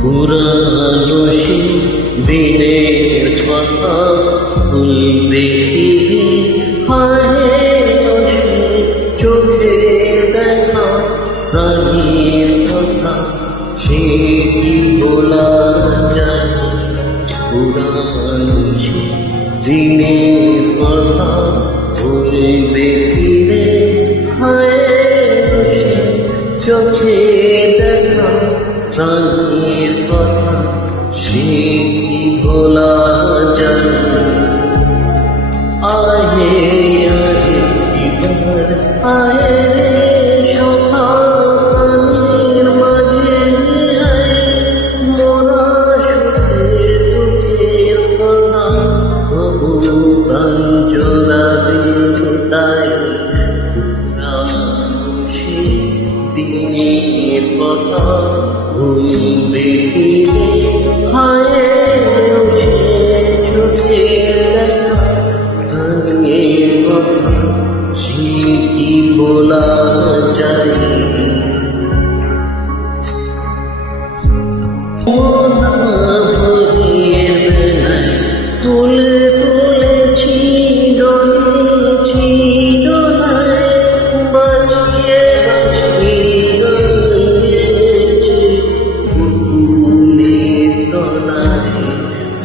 পুরানো সে দিনের কথা ভুলবে কি হায় চোখে দেখা প্রাণীর কথা সে কি বলা যায়। পুরানো সে দিনের কথা ভুলবে কি হায় চোখে দেখা প্রাণীর কথা সে কি ভোলা যায়। আহে আহে এবার আহে রে সখা প্রাণীর মাঝে মোরা সুখের দুঃখের কথা তবু প্রাণ জোড়াবে তাই। সে দিনের কথা ভুলবে কি হায় চোখের দেখা প্রাণের কথা সে কি বলা যায়। ভোরের বেলায় ফুল তুলেছি ডলেছি ডোলায় বাজিয়ে বাজিয়ে ফুলের তলায়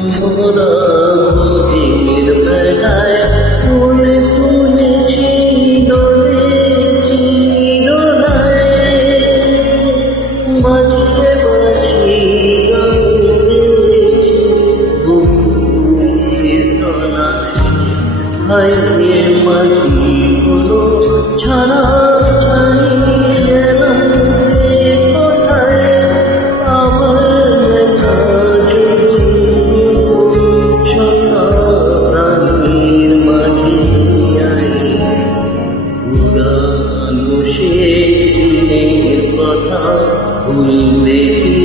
মোরা ভোরের বেলায় ফুল তুলেছি ডলেছি ডোলায় বাজিয়ে বাজিয়ে ফুলের তলায় হায় মাঝি হলো ছাড়া ছাড়ি গেলাম কোথায় আমার লেখা সখা প্রাণীর মাঝে আই। পুরানো সে দিনের কথা ভুলবে কি